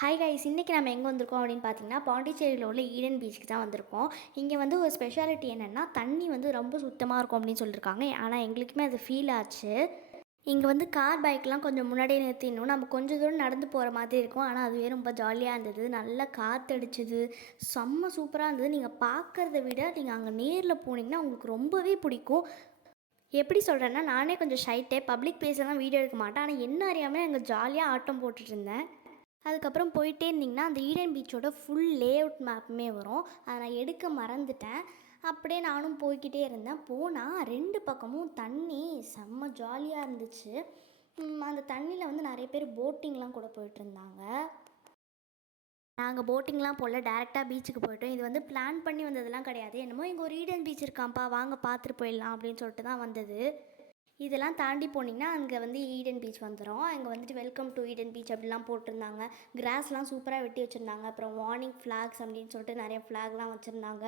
Hi guys, இன்றைக்கி நம்ம எங்கே வந்திருக்கோம் அப்படின்னு பார்த்தீங்கன்னா, பாண்டிச்சேரியில் உள்ள ஈடன் பீச்சுக்கு தான் வந்திருக்கோம். இங்கே வந்து ஒரு ஸ்பெஷாலிட்டி என்னென்னா, தண்ணி வந்து ரொம்ப சுத்தமாக இருக்கும் அப்படின்னு சொல்லியிருக்காங்க. ஆனால் எங்களுக்குமே அது ஃபீல் ஆச்சு. இங்கே வந்து கார் பைக்லாம் கொஞ்சம் முன்னாடியே நிறுத்திடணும், நம்ம கொஞ்சம் தூரம் நடந்து போகிற மாதிரி இருக்கும். ஆனால் அதுவே ரொம்ப ஜாலியாக இருந்தது. நல்லா காற்றடிச்சிது, செம்ம சூப்பராக இருந்தது. நீங்கள் பார்க்குறத விட நீங்கள் அங்கே நேரில் போனீங்கன்னா உங்களுக்கு ரொம்பவே பிடிக்கும். எப்படி சொல்கிறேன்னா, நானே கொஞ்சம் ஷை டைப், பப்ளிக் பிளேஸில் தான் வீடியோ எடுக்க மாட்டேன். ஆனால் என்ன அறியாமல் அங்கே ஜாலியாக ஆட்டம் போட்டுட்டு இருந்தேன். அதுக்கப்புறம் போயிட்டே இருந்திங்கன்னா அந்த ஈடன் பீச்சோட ஃபுல் லே அவுட் மேப்புமே வரும். அதை நான் எடுக்க மறந்துட்டேன். அப்படியே நானும் போய்கிட்டே இருந்தேன். போனால் 2 பக்கமும் தண்ணி செம்ம ஜாலியாக இருந்துச்சு. அந்த தண்ணியில் வந்து நிறைய பேர் போட்டிங்லாம் கூட போயிட்டுருந்தாங்க. நாங்கள் போட்டிங்லாம் போகல, டேரெக்டாக பீச்சுக்கு போயிட்டோம். இது வந்து பிளான் பண்ணி வந்ததெல்லாம் கிடையாது. என்னமோ இங்கே ஒரு ஈடன் பீச் இருக்காம்ப்பா, வாங்க பார்த்துட்டு போயிடலாம் அப்படின்னு சொல்லிட்டு தான் வந்தது. இதெல்லாம் தாண்டி போனீங்கன்னா அங்கே வந்து ஈடன் பீச் வந்துடும். அங்கே வந்துட்டு வெல்கம் டு ஈடன் பீச் அப்படிலாம் போட்டிருந்தாங்க. கிராஸ்லாம் சூப்பராக வெட்டி வச்சுருந்தாங்க. அப்புறம் வார்னிங் ஃப்ளாக்ஸ் அப்படின்னு சொல்லிட்டு நிறைய ஃப்ளாக்லாம் வச்சுருந்தாங்க.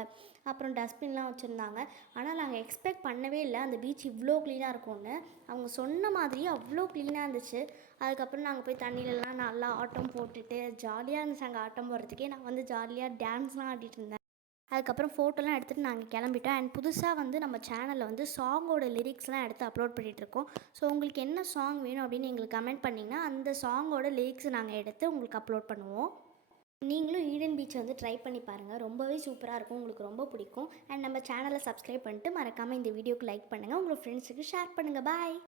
அப்புறம் டஸ்ட்பின்லாம் வச்சுருந்தாங்க. ஆனால் நாங்கள் எக்ஸ்பெக்ட் பண்ணவே இல்லை அந்த பீச் இவ்வளோ க்ளீனாக இருக்கும்னு. அவங்க சொன்ன மாதிரியே அவ்வளோ க்ளீனாக இருந்துச்சு. அதுக்கப்புறம் நாங்கள் போய் தண்ணியிலலாம் நல்லா ஆட்டம் போட்டுட்டு ஜாலியாக இருந்துச்சு. அங்கே ஆட்டம் போடுறதுக்கே நான் வந்து ஜாலியாக டான்ஸ்லாம் ஆடிட்டு இருந்தேன். அதுக்கப்புறம் ஃபோட்டோலாம் எடுத்துகிட்டு நாங்கள் கிளம்பிட்டோம். அண்ட் புதுசாக வந்து நம்ம சேனலில் வந்து சாங்கோட லிரிக்ஸ்லாம் எடுத்து அப்லோட் பண்ணிகிட்ருக்கோம். ஸோ உங்களுக்கு என்ன சாங் வேணும் அப்படின்னு எங்களுக்கு கமெண்ட் பண்ணிங்கன்னா அந்த சாங்கோட லிரிக்ஸ் நாங்கள் எடுத்து உங்களுக்கு அப்லோட் பண்ணுவோம். நீங்களும் ஈடன் பீச் வந்து ட்ரை பண்ணி பாருங்கள், ரொம்பவே சூப்பராக இருக்கும், உங்களுக்கு ரொம்ப பிடிக்கும். அண்ட் நம்ம சேனலை சப்ஸ்கிரைப் பண்ணிட்டு மறக்காமல் இந்த வீடியோக்கு லைக் பண்ணுங்கள், உங்கள் ஃப்ரெண்ட்ஸுக்கு ஷேர் பண்ணுங்கள். பாய்.